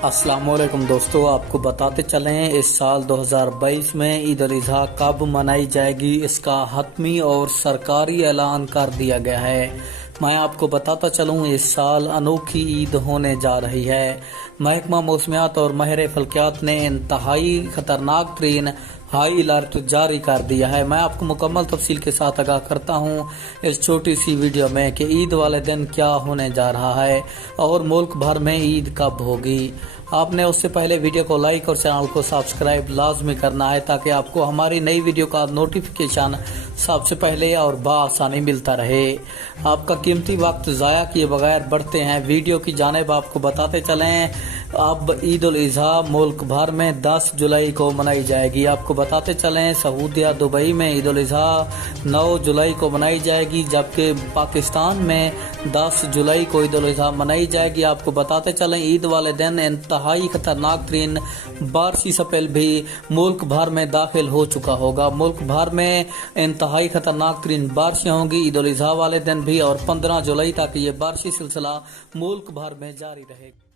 अस्सलाम वालेकुम दोस्तों, आपको बताते चलें इस साल 2022 में ईद उल अज़हा कब मनाई जाएगी, इसका हतमी और सरकारी ऐलान कर दिया गया है। मैं आपको बताता चलूं, इस साल अनोखी ईद होने जा रही है। महकमा मौसमियात और माहिर फल्कियात ने इंतहाई खतरनाक तरीन हाई अलर्ट जारी कर दिया है। मैं आपको मुकम्मल तफसील के साथ आगाह करता हूं इस छोटी सी वीडियो में कि ईद वाले दिन क्या होने जा रहा है और मुल्क भर में ईद कब होगी। आपने उससे पहले वीडियो को लाइक और चैनल को सब्सक्राइब लाजमी करना है ताकि आपको हमारी नई वीडियो का नोटिफिकेशन सबसे पहले और बआसानी मिलता रहे। आपका कीमती वक्त ज़ाया किए बगैर बढ़ते हैं वीडियो की जानिब। आपको बताते चलें, अब ईद उल अज़हा मुल्क भर में 10 जुलाई को मनाई जाएगी। आपको बताते चलें, सऊदीया दुबई में ईद उल अज़हा 9 जुलाई को मनाई जाएगी, जबकि पाकिस्तान में 10 जुलाई को ईद उल अज़हा मनाई जाएगी। आपको बताते चलें, ईद वाले दिन इंतहाई खतरनाक तरीन बारिशी स्पेल भी मुल्क भर में दाखिल हो चुका होगा। मुल्क भर में इंतहाई खतरनाक तरीन बारिशें होंगी ईद उल अज़हा वाले दिन भी, और 15 जुलाई तक ये बारिशी सिलसिला मुल्क भर में जारी रहेगा।